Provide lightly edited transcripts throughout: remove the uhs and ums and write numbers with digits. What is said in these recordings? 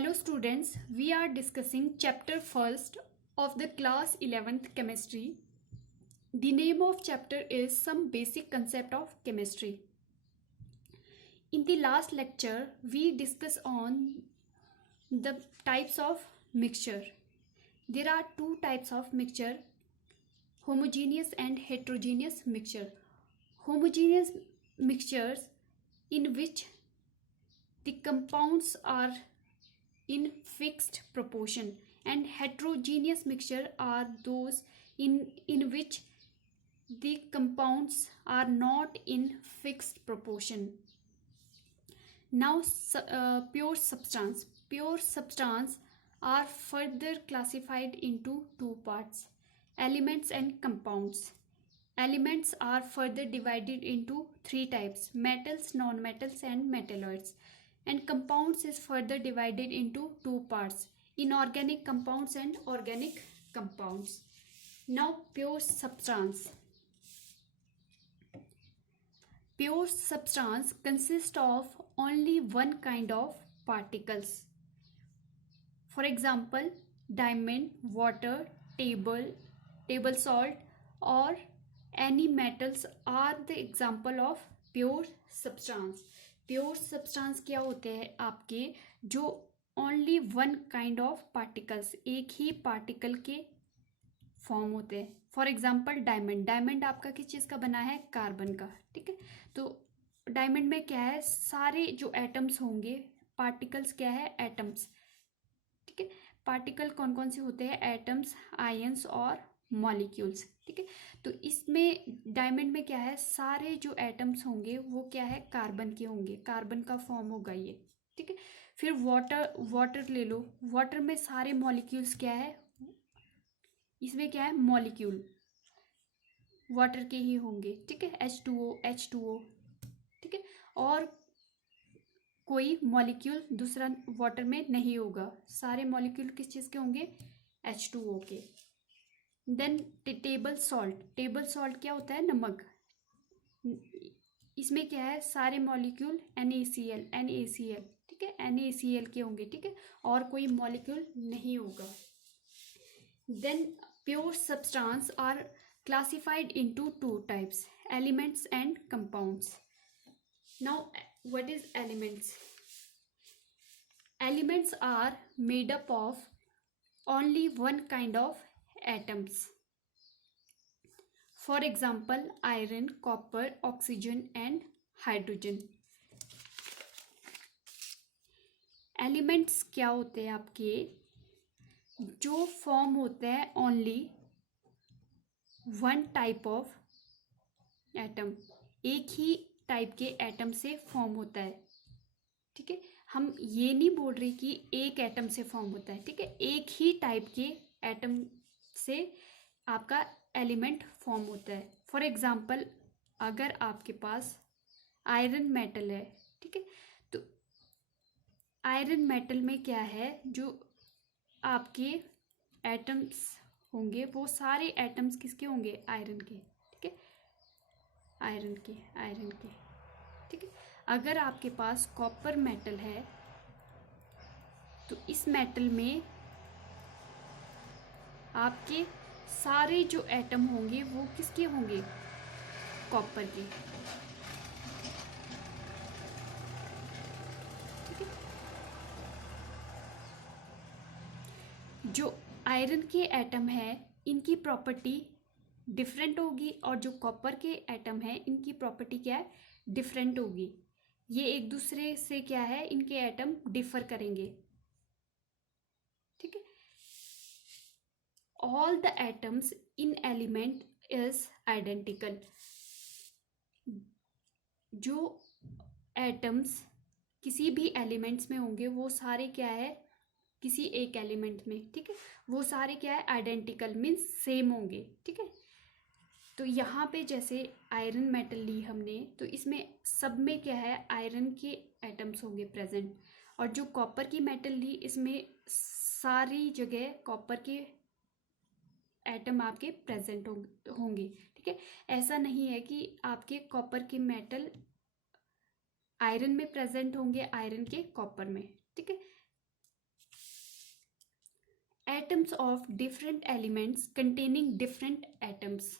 Hello students, we are discussing chapter first of the class 11th chemistry. The name of chapter is Some Basic Concept of Chemistry. In the last lecture, we discussed on the types of mixture. There are two types of mixture, homogeneous and heterogeneous mixture. Homogeneous mixtures in which the compounds are in fixed proportion, and heterogeneous mixture are those in which the compounds are not in fixed proportion. Now pure substance are further classified into two parts: elements and compounds. Elements are further divided into three types: metals, non-metals and metalloids. And compounds is further divided into two parts: inorganic compounds and organic compounds. Now pure substance. Pure substance consists of only one kind of particles. For example, diamond, water, table salt or any metals are the example of pure substance. Pure substance क्या होते हैं आपके, जो only one kind of particles, एक ही particle के form होते हैं. For example diamond आपका किस चीज़ का बना है? कार्बन का. ठीक है, तो डायमंड में क्या है, सारे जो एटम्स होंगे, पार्टिकल्स क्या है? एटम्स. ठीक है, पार्टिकल कौन कौन से होते हैं? एटम्स, आयंस और मॉलिक्यूल्स. ठीक है, तो इसमें डायमंड में क्या है, सारे जो एटम्स होंगे वो क्या है? कार्बन के होंगे, कार्बन का फॉर्म होगा ये. ठीक है, फिर वाटर ले लो, वाटर में सारे मॉलिक्यूल्स क्या है? इसमें क्या है? मॉलिक्यूल वाटर के ही होंगे. ठीक है, H2O. ठीक है, और कोई मॉलिक्यूल दूसरा वाटर में नहीं होगा, सारे मॉलिक्यूल किस चीज़ के होंगे? H2O के. देन टेबल सॉल्ट क्या होता है? नमक. इसमें क्या है? सारे मॉलिक्यूल NaCl. ठीक है, NaCl के होंगे. ठीक है, और कोई मॉलिक्यूल नहीं होगा. Then pure substance are classified into two types: elements and compounds. Now what is elements? Elements are made up of only one kind of atoms. For example, iron, copper, oxygen and hydrogen. Elements क्या होते हैं आपके? जो form होते हैं only one type of atom, एक ही type के atom से फॉर्म होता है. ठीक है, हम ये नहीं बोल रहे कि एक एटम से फॉर्म होता है. ठीक है, एक ही टाइप के एटम से आपका एलिमेंट फॉर्म होता है. फॉर एग्जांपल, अगर आपके पास आयरन मेटल है, ठीक है, तो आयरन मेटल में क्या है, जो आपके एटम्स होंगे वो सारे एटम्स किसके होंगे? आयरन के. ठीक है, आयरन के. ठीक है, अगर आपके पास कॉपर मेटल है तो इस मेटल में आपके सारे जो एटम होंगे वो किसके होंगे? कॉपर के. ठीक है, जो आयरन के एटम है इनकी प्रॉपर्टी डिफरेंट होगी, और जो कॉपर के एटम है इनकी प्रॉपर्टी क्या है? डिफरेंट होगी. ये एक दूसरे से क्या है? इनके एटम डिफर करेंगे. ठीक है, all the atoms in element is identical. जो एटम्स किसी भी एलिमेंट्स में होंगे वो सारे क्या है? किसी एक एलिमेंट में. ठीक है, वो सारे क्या है? आइडेंटिकल मीन्स सेम होंगे. ठीक है, तो यहाँ पे जैसे आयरन मेटल ली हमने, तो इसमें सब में क्या है? आयरन के एटम्स होंगे प्रेजेंट. और जो कॉपर की मेटल ली, इसमें सारी जगह कॉपर के एटम आपके प्रेजेंट होंगे. ठीक है, ऐसा नहीं है कि आपके कॉपर के मेटल आयरन में प्रेजेंट होंगे, आयरन के कॉपर में. ठीक है, atoms of different elements containing different atoms.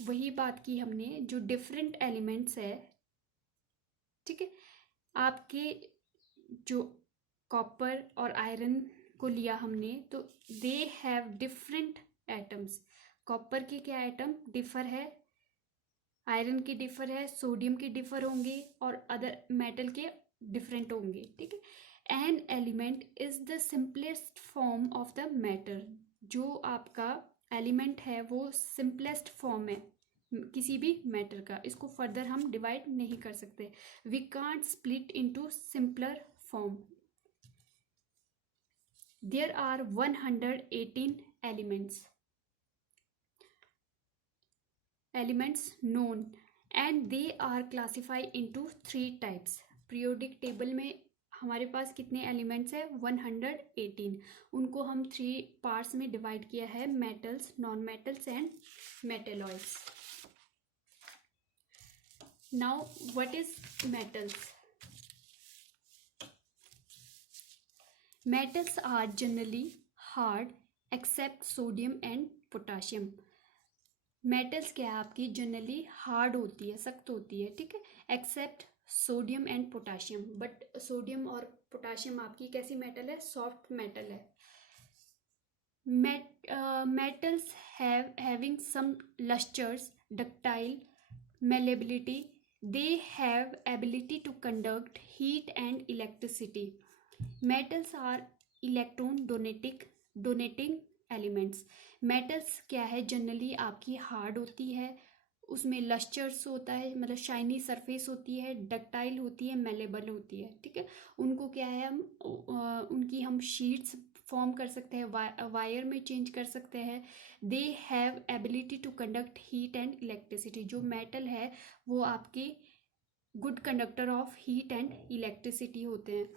वही बात की हमने, जो डिफरेंट एलिमेंट्स है, ठीक है, आपके जो कॉपर और आयरन को लिया हमने, तो they have different atoms. Copper के क्या एटम डिफर है, आयरन के डिफर है, सोडियम के डिफर होंगे और अदर मेटल के डिफरेंट होंगे, ठीक है. An element is the simplest form of the matter. जो आपका एलिमेंट है वो सिंपलेस्ट फॉर्म है किसी भी मैटर का. इसको फर्दर हम डिवाइड नहीं कर सकते. We can't split into simpler form. There are 118 elements known and they are classified into 3 types. periodic table में हमारे पास कितने एलिमेंट्स है, 118. उनको हम 3 पार्ट्स में डिवाइड किया है, metals, non metals and metalloids. Now what is metals? Metals are generally hard except sodium and potassium. Metals क्या है आपकी, जनरली हार्ड होती है, सख्त होती है, ठीक है, except sodium and potassium. But sodium और पोटाशियम आपकी कैसी मेटल है, सॉफ्ट मेटल है. Metals having some lustres, ductile, malleability. They have ability to conduct heat and electricity. Metals are electron donating elements. Metals क्या है, जनरली आपकी hard होती है, उसमें लस्टर्स होता है, मतलब शाइनी सरफेस होती है, डक्टाइल होती है, मेलेबल होती है, ठीक है. उनको क्या है, हम उनकी हम शीट्स फॉर्म कर सकते हैं, वायर में चेंज कर सकते हैं. They have ability to conduct heat and electricity. जो मेटल है वो आपके good conductor of heat and electricity होते हैं.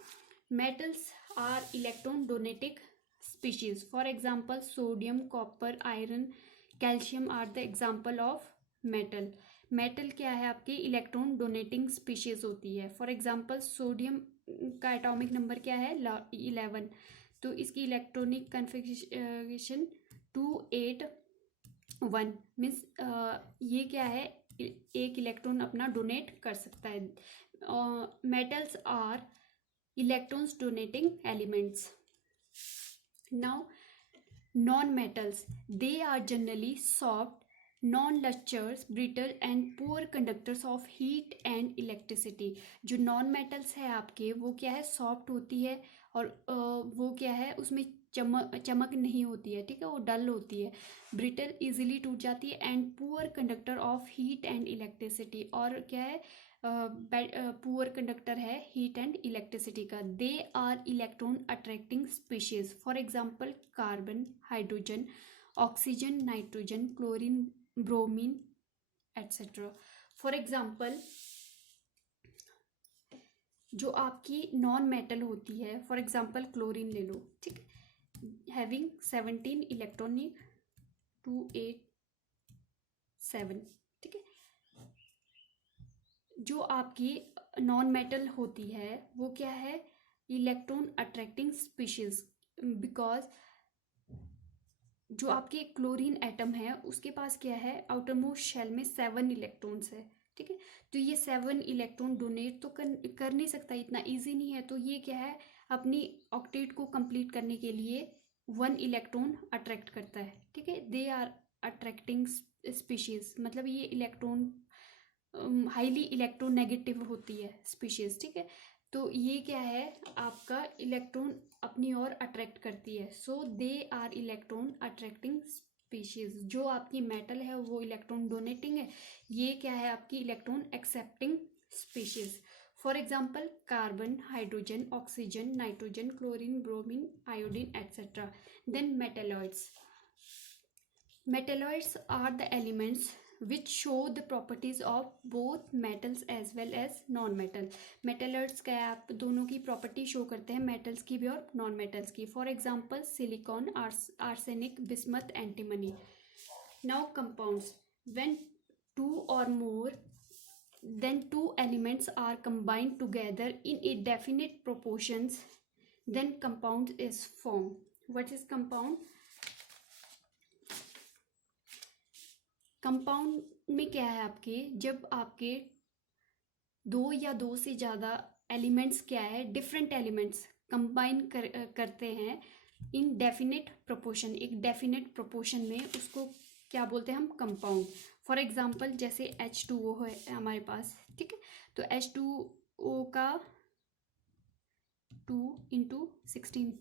Metals are electron donating species. For example sodium, copper, iron, calcium are the example of metal. Metal क्या है आपकी, electron donating species होती है. फॉर एग्जाम्पल सोडियम का एटॉमिक नंबर क्या है, 11. तो इसकी इलेक्ट्रॉनिक कन्फिगरेशन 281 मीन्स ये क्या है, एक इलेक्ट्रॉन अपना डोनेट कर सकता है. Metals are electrons donating elements. Now non metals, they are generally soft, non-lustrous, brittle and poor conductors of heat and electricity. जो नॉन मेटल्स है आपके, वो क्या है, सॉफ्ट होती है और वो क्या है, उसमें चमक नहीं होती है, ठीक है, वो डल होती है. ब्रिटल, इजीली टूट जाती है, and poor conductor of heat and electricity. और क्या है, पुअर कंडक्टर है हीट एंड इलेक्ट्रिसिटी का. They are electron attracting species. For example carbon, hydrogen, oxygen, nitrogen, chlorine, bromine etcetera. For example जो आपकी नॉन मेटल होती है, फॉर एग्जाम्पल क्लोरीन ले लो, ठीक है, हैविंग 17 इलेक्ट्रॉनिक 287, ठीक है. जो आपकी नॉन मेटल होती है वो क्या है, इलेक्ट्रॉन अट्रैक्टिंग स्पीशीज, बिकॉज जो आपके क्लोरीन एटम है उसके पास क्या है, आउटर मोस्ट शेल में 7 इलेक्ट्रॉन्स है, ठीक है. तो ये 7 इलेक्ट्रॉन डोनेट तो कर नहीं सकता, इतना इजी नहीं है. तो ये क्या है, अपनी ऑक्टेट को कंप्लीट करने के लिए 1 इलेक्ट्रॉन अट्रैक्ट करता है, ठीक है. दे आर अट्रैक्टिंग स्पीशीज, मतलब ये इलेक्ट्रॉन हाईली इलेक्ट्रोनेगेटिव होती है स्पीशीज, ठीक है. तो ये क्या है, आपका इलेक्ट्रॉन अपनी ओर अट्रैक्ट करती है. So they are electron attracting species. जो आपकी मेटल है वो इलेक्ट्रॉन डोनेटिंग है, ये क्या है आपकी electron accepting species. For example carbon, hydrogen, oxygen, nitrogen, chlorine, bromine, iodine etcetera. Then metalloids. Metalloids are the elements which show the properties of both metals as well as non-metal. Metalloids क्या है, आप दोनों की property show करते हैं, metals की भी और नॉन मेटल्स की. For example silicon, arsenic, bismuth, antimony. Now compounds. When 2 or more than 2 elements are combined together in a definite proportions, then compound is formed. What is compound? Compound में क्या है आपके, जब आपके दो या दो से ज़्यादा एलिमेंट्स क्या है, डिफरेंट एलिमेंट्स कंबाइन करते हैं इन डेफिनेट प्रोपोर्शन, एक डेफिनेट प्रोपोर्शन में, उसको क्या बोलते हैं हम, कंपाउंड. फॉर एग्जांपल जैसे H2O है हमारे पास, ठीक है, तो H2O का 2 × 16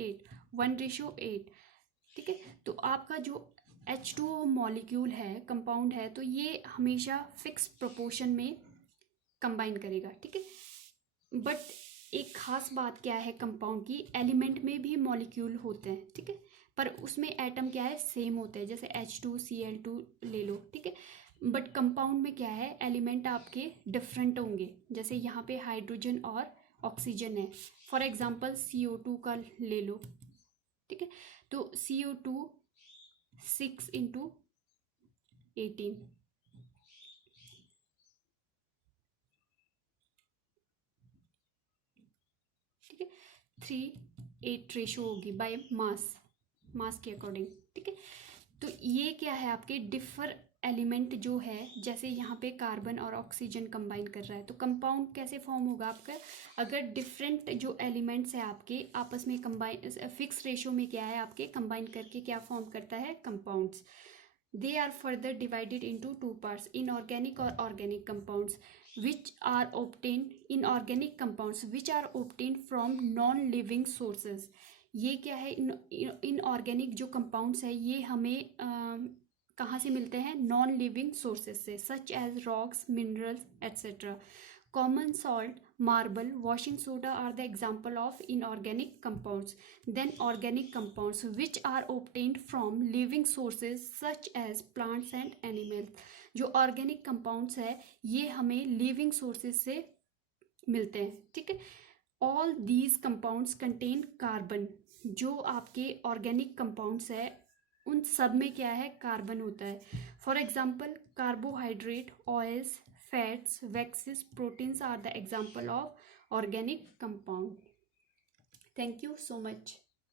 8 1:8, ठीक है. तो आपका जो H2O मॉलिक्यूल है, कंपाउंड है, तो ये हमेशा फिक्स प्रोपोर्शन में कंबाइन करेगा, ठीक है. बट एक खास बात क्या है कंपाउंड की, एलिमेंट में भी मॉलिक्यूल होते हैं, ठीक है, पर उसमें एटम क्या है, सेम होते हैं, जैसे H2Cl2 ले लो, ठीक है. बट कंपाउंड में क्या है, एलिमेंट आपके डिफरेंट होंगे, जैसे यहाँ पे हाइड्रोजन और ऑक्सीजन है. फॉर एग्जांपल CO2 का ले लो, ठीक है. तो CO2 6 × 18, ठीक है, 3:8 रेशो होगी बाय मास के अकॉर्डिंग, ठीक है. तो ये क्या है आपके डिफर एलिमेंट जो है, जैसे यहाँ पे कार्बन और ऑक्सीजन कंबाइन कर रहा है, तो कंपाउंड कैसे फॉर्म होगा आपका, अगर डिफरेंट जो एलिमेंट्स है आपके आपस में कंबाइन, फिक्स रेशो में क्या है आपके कंबाइन करके क्या फॉर्म करता है, compounds. They are further divided into two parts, inorganic और organic compounds which are obtained, inorganic compounds which are obtained from non living sources. ये क्या है, इनऑर्गेनिक जो कंपाउंड्स है ये हमें कहाँ से मिलते हैं, नॉन लिविंग सोर्सेज से, such as rocks, minerals etcetera. Common salt, marble, washing soda are the example of inorganic compounds. Then organic compounds which are obtained from living sources such as plants and animals. जो organic compounds है ये हमें living sources से मिलते हैं, ठीक है. All these compounds contain carbon. जो आपके ऑर्गेनिक कंपाउंड्स है उन सब में क्या है, कार्बन होता है. For example carbohydrate, oils, fats, waxes, proteins are the example of organic compound. Thank you so much.